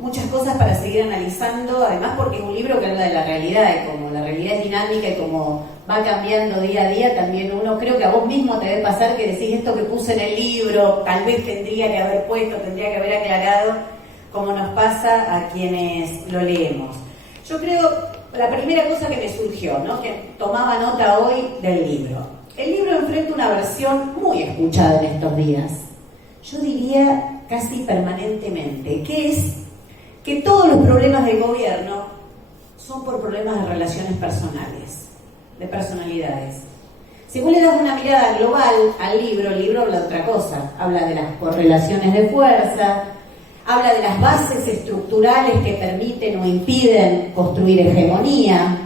muchas cosas para seguir analizando, además porque es un libro que habla de la realidad, y como la realidad es dinámica y como va cambiando día a día, también uno, creo que a vos mismo te debe pasar que decís esto que puse en el libro, tal vez tendría que haber puesto, tendría que haber aclarado, como nos pasa a quienes lo leemos. Yo creo, la primera cosa que me surgió, ¿no?, que tomaba nota hoy del libro. El libro enfrenta una versión muy escuchada en estos días, yo diría casi permanentemente, que es que todos los problemas del gobierno son por problemas de relaciones personales, de personalidades. Si vos le das una mirada global al libro, el libro habla de otra cosa, habla de las correlaciones de fuerza, habla de las bases estructurales que permiten o impiden construir hegemonía.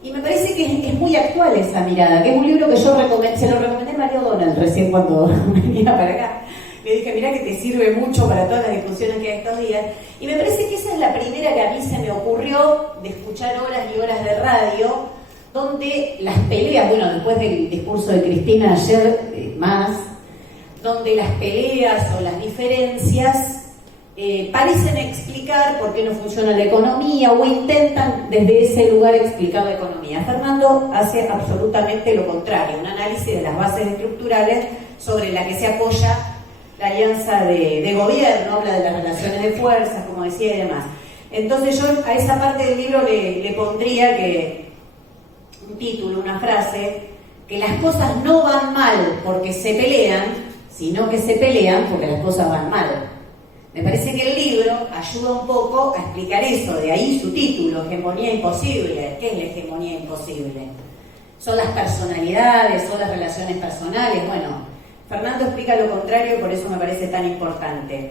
Y me parece que es muy actual esa mirada, que es un libro que yo se lo recomendé a Mario Donald recién cuando venía para acá. Le dije, mirá que te sirve mucho para todas las discusiones que hay estos días. Y me parece que esa es la primera que a mí se me ocurrió de escuchar horas y horas de radio, donde las peleas, bueno, después del discurso de Cristina ayer, más, donde las peleas o las diferencias parecen explicar por qué no funciona la economía o intentan desde ese lugar explicar la economía. Fernando hace absolutamente lo contrario, un análisis de las bases estructurales sobre la que se apoya la alianza de gobierno, habla de las relaciones de fuerzas, como decía, y demás. Entonces yo a esa parte del libro le pondría que un título, una frase, que las cosas no van mal porque se pelean, sino que se pelean porque las cosas van mal. Me parece que el libro ayuda un poco a explicar eso, de ahí su título, Hegemonía Imposible. ¿Qué es la hegemonía imposible? Son las personalidades, son las relaciones personales. Bueno, Fernando explica lo contrario, por eso me parece tan importante,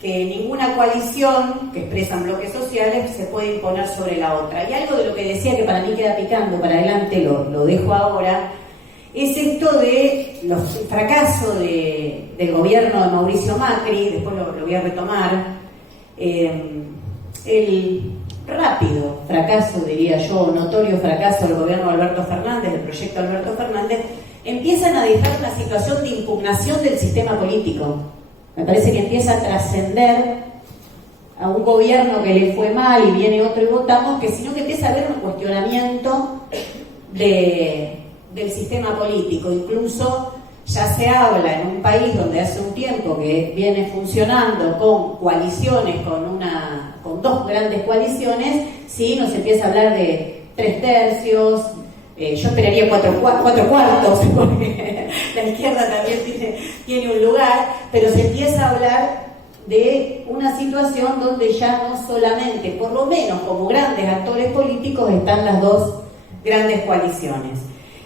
que ninguna coalición que expresan bloques sociales se puede imponer sobre la otra. Y algo de lo que decía que para mí queda picando, para adelante lo dejo ahora, es esto de los fracasos del gobierno de Mauricio Macri, después lo voy a retomar, el rápido fracaso, diría yo, notorio fracaso del gobierno de Alberto Fernández, del proyecto Alberto Fernández, empiezan a dejar una situación de impugnación del sistema político. Me parece que empieza a trascender a un gobierno que le fue mal y viene otro y votamos, que sino que empieza a haber un cuestionamiento del sistema político. Incluso ya se habla en un país donde hace un tiempo que viene funcionando con coaliciones, con dos grandes coaliciones, sí, nos empieza a hablar de 3/3, yo esperaría 4/4, porque la izquierda también tiene un lugar, pero se empieza a hablar de una situación donde ya no solamente, por lo menos como grandes actores políticos, están las dos grandes coaliciones.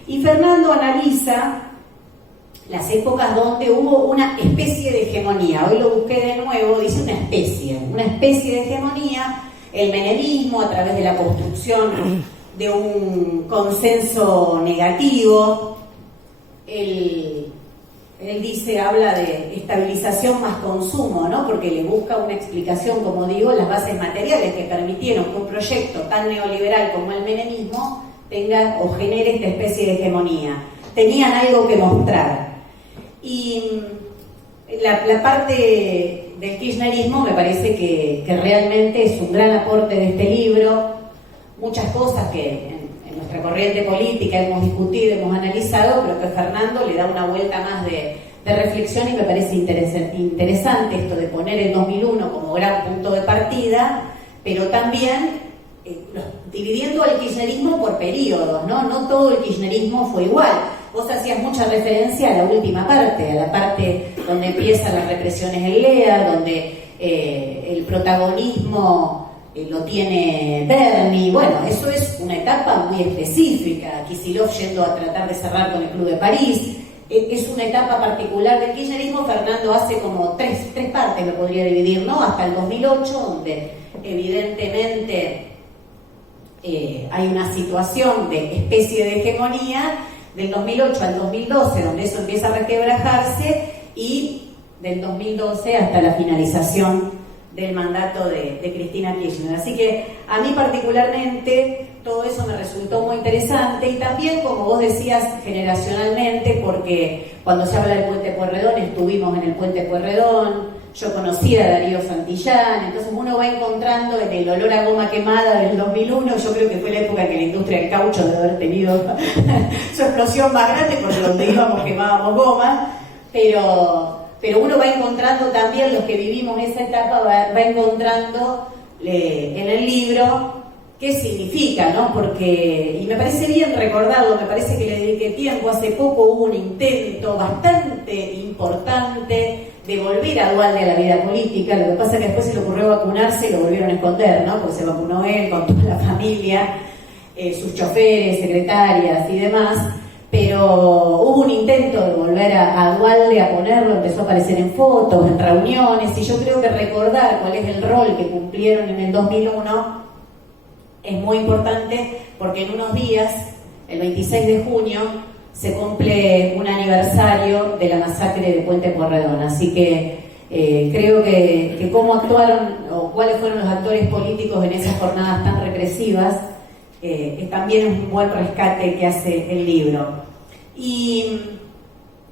Y Fernando analiza las épocas donde hubo una especie de hegemonía. Hoy lo busqué de nuevo, dice una especie de hegemonía, el menemismo a través de la construcción de un consenso negativo. Él dice, habla de estabilización más consumo, ¿no?, porque le busca una explicación, como digo, las bases materiales que permitieron que un proyecto tan neoliberal como el menemismo tenga o genere esta especie de hegemonía. Tenían algo que mostrar. Y la parte del kirchnerismo me parece que realmente es un gran aporte de este libro. Muchas cosas que en nuestra corriente política hemos discutido, hemos analizado, pero que Fernando le da una vuelta más de reflexión y me parece interesante esto de poner el 2001 como gran punto de partida, pero también dividiendo al kirchnerismo por periodos, ¿no? No todo el kirchnerismo fue igual. Vos hacías mucha referencia a la última parte, a la parte donde empiezan las represiones en Lea, donde el protagonismo lo tiene Bernie. Bueno, eso es una etapa muy específica. Kicillof yendo a tratar de cerrar con el Club de París. Es una etapa particular del kirchnerismo. Fernando hace como tres partes, lo podría dividir, ¿no? Hasta el 2008, donde evidentemente hay una situación de especie de hegemonía, del 2008 al 2012, donde eso empieza a requebrajarse, y del 2012 hasta la finalización del mandato de Cristina Kirchner. Así que a mí particularmente todo eso me resultó muy interesante, y también, como vos decías, generacionalmente, porque cuando se habla del Puente Pueyrredón, estuvimos en el Puente Pueyrredón, yo conocía a Darío Santillán, entonces uno va encontrando en el olor a goma quemada del 2001, yo creo que fue la época que la industria del caucho debe haber tenido su explosión más grande, porque donde íbamos quemábamos goma, pero uno va encontrando también, los que vivimos esa etapa, va encontrando en el libro qué significa, ¿no? Porque, y me parece bien recordarlo, me parece que le dediqué tiempo, hace poco hubo un intento bastante importante de volver a Duhalde a la vida política, lo que pasa es que después se le ocurrió vacunarse y lo volvieron a esconder, ¿no? Porque se vacunó él con toda la familia, sus choferes, secretarias y demás, pero hubo un intento de volver a Duhalde a ponerlo, empezó a aparecer en fotos, en reuniones, y yo creo que recordar cuál es el rol que cumplieron en el 2001 es muy importante, porque en unos días, el 26 de junio, se cumple un aniversario de la masacre de Puente Pueyrredón, así que creo que cómo actuaron o cuáles fueron los actores políticos en esas jornadas tan represivas también es un buen rescate que hace el libro. Y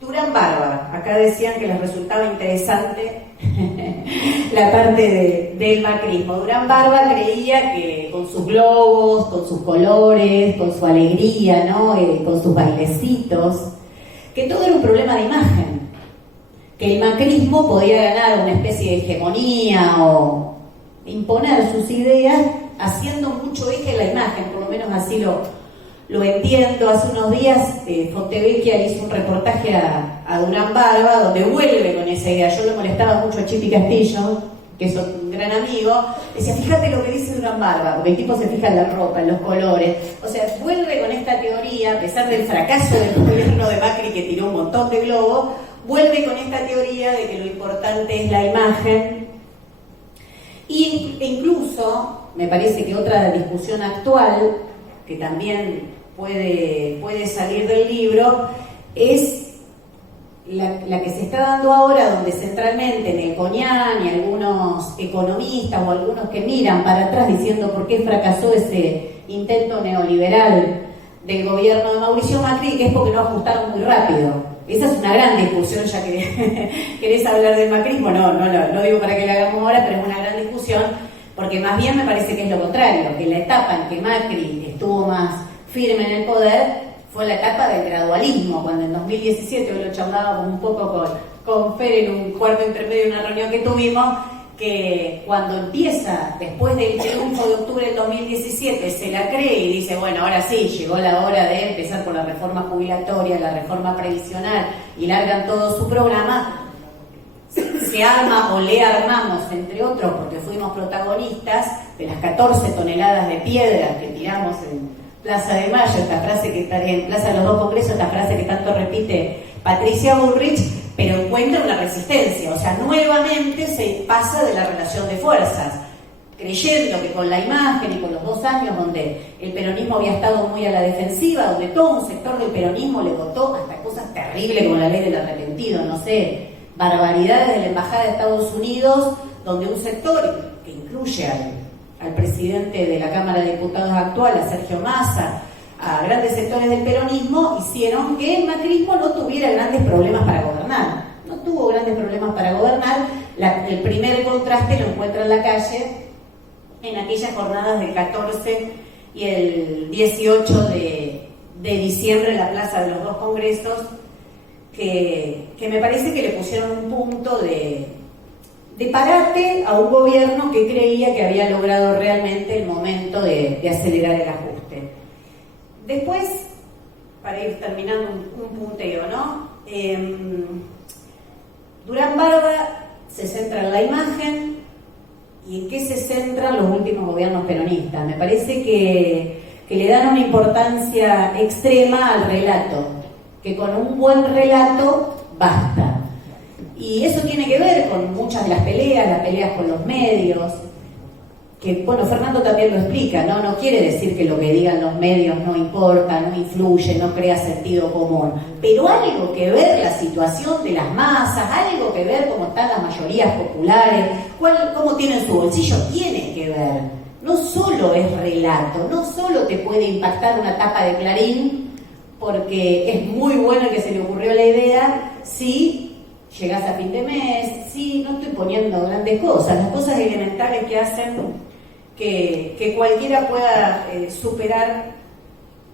Durán Barba, acá decían que les resultaba interesante la parte del macrismo. Durán Barba creía que con sus globos, con sus colores, con su alegría, ¿no? Con sus bailecitos, que todo era un problema de imagen, que el macrismo podía ganar una especie de hegemonía o imponer sus ideas haciendo mucho eje en la imagen, por lo menos así lo entiendo. Hace unos días Fontevecchia le hizo un reportaje a Durán Barba donde vuelve con esa idea. Yo lo molestaba mucho a Chipi Castillo, que es un gran amigo, decía, fíjate lo que dice Durán Barba, porque el tipo se fija en la ropa, en los colores, o sea, vuelve con esta teoría, a pesar del fracaso del gobierno de Macri que tiró un montón de globos, vuelve con esta teoría de que lo importante es la imagen. E incluso, me parece que otra discusión actual, que también puede salir del libro, es la que se está dando ahora, donde centralmente en el CONIAN y algunos economistas o algunos que miran para atrás diciendo por qué fracasó ese intento neoliberal del gobierno de Mauricio Macri, que es porque no ajustaron muy rápido. Esa es una gran discusión, ya que querés hablar del macrismo, no digo para que la hagamos ahora, pero es una gran discusión, porque más bien me parece que es lo contrario, que la etapa en que Macri estuvo más firme en el poder fue la etapa del gradualismo, cuando en 2017, hoy lo charlábamos un poco con Fer en un cuarto intermedio de una reunión que tuvimos, que cuando empieza, después del triunfo de octubre del 2017, se la cree y dice, bueno, ahora sí, llegó la hora de empezar por la reforma jubilatoria, la reforma previsional, y largan todo su programa, se arma o le armamos, entre otros, porque fuimos protagonistas de las 14 toneladas de piedras que tiramos en Plaza de Mayo, esta frase que está en Plaza de los Dos Congresos, esta frase que tanto repite Patricia Bullrich, pero encuentra una resistencia, o sea, nuevamente se pasa de la relación de fuerzas, creyendo que con la imagen y con los 2 años donde el peronismo había estado muy a la defensiva, donde todo un sector del peronismo le votó hasta cosas terribles como la ley del arrepentido, no sé, barbaridades de la Embajada de Estados Unidos, donde un sector que incluye al presidente de la Cámara de Diputados actual, a Sergio Massa, a grandes sectores del peronismo, hicieron que el macrismo no tuviera grandes problemas para gobernar. No tuvo grandes problemas para gobernar. El primer contraste lo encuentra en la calle en aquellas jornadas del 14 y el 18 de diciembre en la Plaza de los Dos Congresos, que me parece que le pusieron un punto de parate a un gobierno que creía que había logrado realmente el momento de acelerar el ajuste. Después, para ir terminando un punteo, ¿no? Durán Barba se centra en la imagen. ¿Y en qué se centran los últimos gobiernos peronistas? Me parece que le dan una importancia extrema al relato, que con un buen relato basta. Y eso tiene que ver con muchas de las peleas con los medios, que, bueno, Fernando también lo explica, ¿no? No quiere decir que lo que digan los medios no importa, no influye, no crea sentido común, pero algo que ver la situación de las masas, algo que ver cómo están las mayorías populares, cómo tienen su bolsillo, tiene que ver. No solo es relato, no solo te puede impactar una tapa de Clarín, porque es muy bueno que se le ocurrió la idea, si llegás a fin de mes, sí, no estoy poniendo grandes cosas, las cosas elementales que hacen que cualquiera pueda superar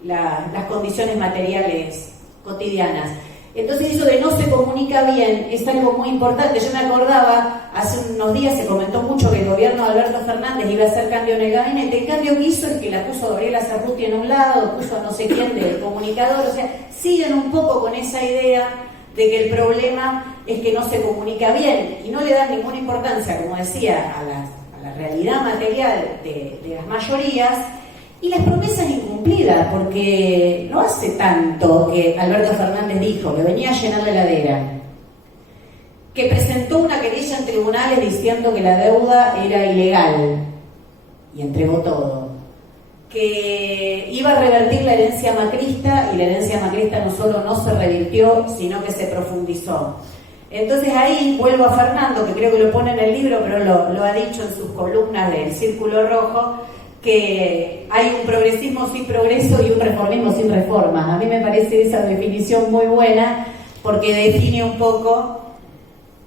las condiciones materiales cotidianas. Entonces eso de no se comunica bien es algo muy importante. Yo me acordaba, hace unos días se comentó mucho que el gobierno de Alberto Fernández iba a hacer cambio en el gabinete. El cambio que hizo es que la puso a Gabriela Cerruti en un lado, puso a no sé quién de comunicador. O sea, siguen un poco con esa idea de que el problema es que no se comunica bien y no le dan ninguna importancia, como decía, a la realidad material de las mayorías. Y las promesas incumplidas, porque no hace tanto que Alberto Fernández dijo que venía a llenar la heladera, que presentó una querella en tribunales diciendo que la deuda era ilegal y entregó todo, que iba a revertir la herencia macrista y la herencia macrista no solo no se revirtió, sino que se profundizó. Entonces ahí vuelvo a Fernando, que creo que lo pone en el libro, pero lo ha dicho en sus columnas del Círculo Rojo, que hay un progresismo sin progreso y un reformismo sin reformas. A mí me parece esa definición muy buena porque define un poco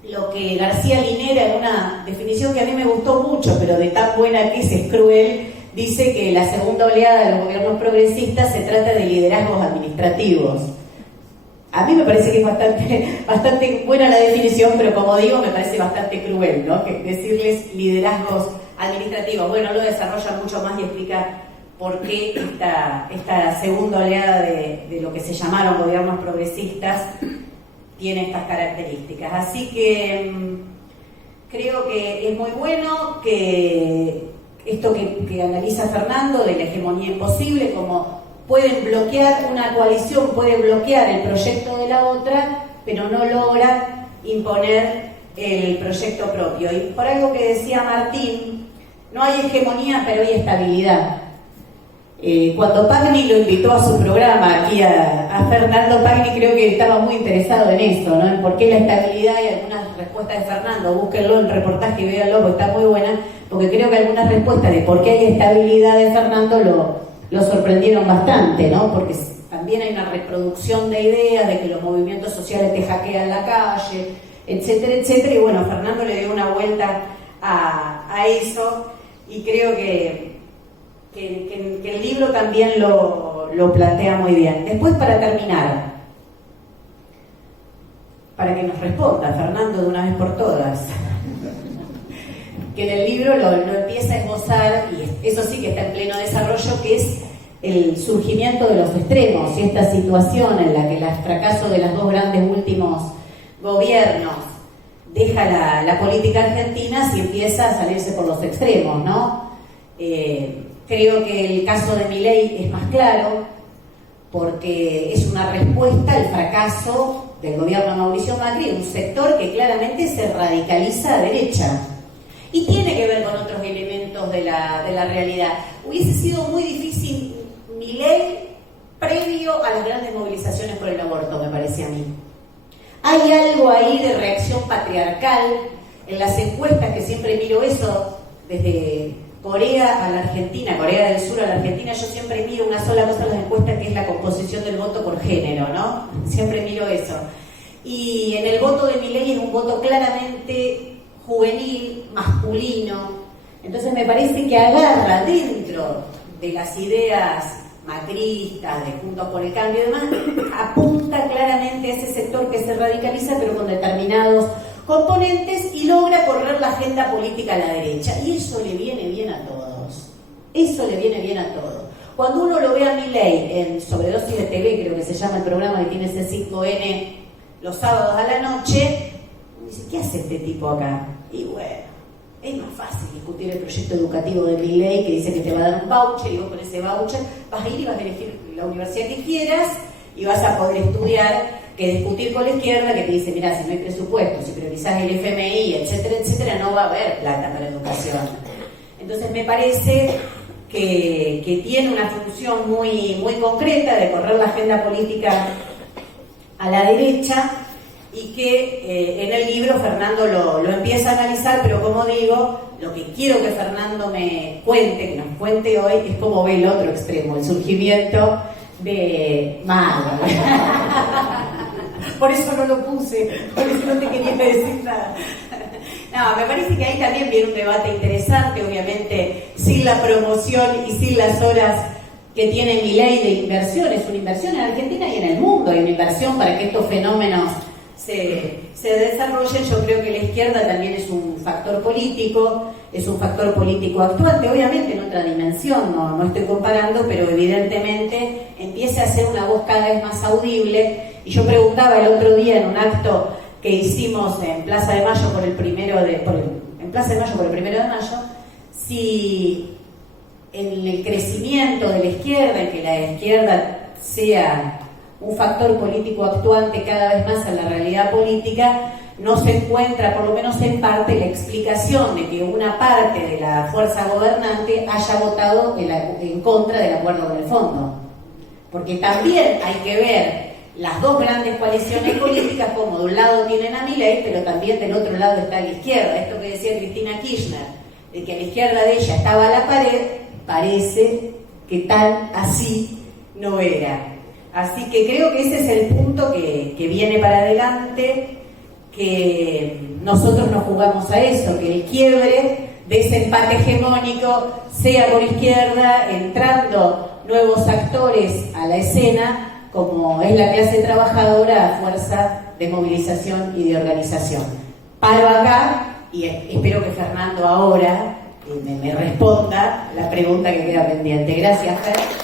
lo que García Linera, en una definición que a mí me gustó mucho, pero de tan buena que es cruel, dice que la segunda oleada de los gobiernos progresistas se trata de liderazgos administrativos. A mí me parece que es bastante buena la definición, pero como digo, me parece bastante cruel, ¿no? Que decirles liderazgos administrativos. Bueno, lo desarrolla mucho más y explica por qué esta segunda oleada de lo que se llamaron gobiernos progresistas tiene estas características. Así que creo que es muy bueno que esto que analiza Fernando de la hegemonía imposible, como pueden bloquear una coalición, puede bloquear el proyecto de la otra, pero no logra imponer el proyecto propio. Y por algo que decía Martín, no hay hegemonía, pero hay estabilidad. Cuando Pagni lo invitó a su programa aquí a Fernando, Pagni creo que estaba muy interesado en eso, ¿no? En por qué la estabilidad, y algunas respuestas de Fernando, búsquenlo en el reportaje y véanlo, porque está muy buena, porque creo que algunas respuestas de por qué hay estabilidad de Fernando lo sorprendieron bastante, ¿no? Porque también hay una reproducción de ideas de que los movimientos sociales te hackean la calle, etcétera, etcétera, y bueno, Fernando le dio una vuelta a eso, y creo que el libro también lo plantea muy bien. Después, para terminar, para que nos responda Fernando de una vez por todas, que en el libro lo empieza a esbozar, y eso sí que está en pleno desarrollo, que es el surgimiento de los extremos y esta situación en la que el fracaso de los dos grandes últimos gobiernos deja la política argentina si empieza a salirse por los extremos, ¿no? Creo que el caso de Milei es más claro porque es una respuesta al fracaso del gobierno de Mauricio Macri, un sector que claramente se radicaliza a derecha y tiene que ver con otros elementos de la realidad. Hubiese sido muy difícil Milei previo a las grandes movilizaciones por el aborto, me parece a mí. Hay algo ahí de reacción patriarcal en las encuestas, que siempre miro eso, desde Corea a la Argentina, Corea del Sur a la Argentina, yo siempre miro una sola cosa en las encuestas, que es la composición del voto por género, ¿no? Siempre miro eso. Y en el voto de Milei es un voto claramente juvenil, masculino. Entonces me parece que agarra dentro de las ideas macristas, de Juntos por el Cambio y demás, apunta claramente a ese sector que se radicaliza, pero con determinados componentes, y logra correr la agenda política a la derecha. Y eso le viene bien a todos. Eso le viene bien a todos. Cuando uno lo ve a Milei en Sobredosis de TV, creo que se llama el programa que tiene C5N los sábados a la noche, uno dice, ¿qué hace este tipo acá? Y bueno, es más fácil discutir el proyecto educativo de Milei, que dice que te va a dar un voucher, y vos con ese voucher vas a ir y vas a elegir la universidad que quieras y vas a poder estudiar, que discutir con la izquierda, que te dice, mira, si no hay presupuesto, si priorizás el FMI, etcétera, etcétera, no va a haber plata para educación. Entonces me parece que tiene una función muy, muy concreta de correr la agenda política a la derecha, y que en el libro Fernando lo empieza a analizar, pero como digo, lo que quiero que Fernando me cuente, que nos cuente hoy, es cómo ve el otro extremo, el surgimiento de... Mal. por eso no lo puse, por eso no te quería decir nada. No, me parece que ahí también viene un debate interesante, obviamente, sin la promoción y sin las horas que tiene Milei de inversión. Es una inversión en Argentina y en el mundo, hay una inversión para que estos fenómenos se desarrollen. Yo creo que la izquierda también es un factor político actuante, obviamente en otra dimensión, no estoy comparando, pero evidentemente empieza a ser una voz cada vez más audible. Y yo preguntaba el otro día en un acto que hicimos en Plaza de Mayo por el 1 de mayo, si en el crecimiento de la izquierda, en que la izquierda sea un factor político actuante cada vez más en la realidad política, no se encuentra, por lo menos en parte, la explicación de que una parte de la fuerza gobernante haya votado en contra del acuerdo con el fondo. Porque también hay que ver las dos grandes coaliciones políticas, como de un lado tienen a Milei, pero también del otro lado está la izquierda. Esto que decía Cristina Kirchner, de que a la izquierda de ella estaba la pared, parece que tal así no era. Así que creo que ese es el punto que viene para adelante, que nosotros nos jugamos a eso, que el quiebre de ese empate hegemónico sea por izquierda, entrando nuevos actores a la escena, como es la clase trabajadora a fuerza de movilización y de organización. Paro acá y espero que Fernando ahora me responda la pregunta que queda pendiente. Gracias, Fer.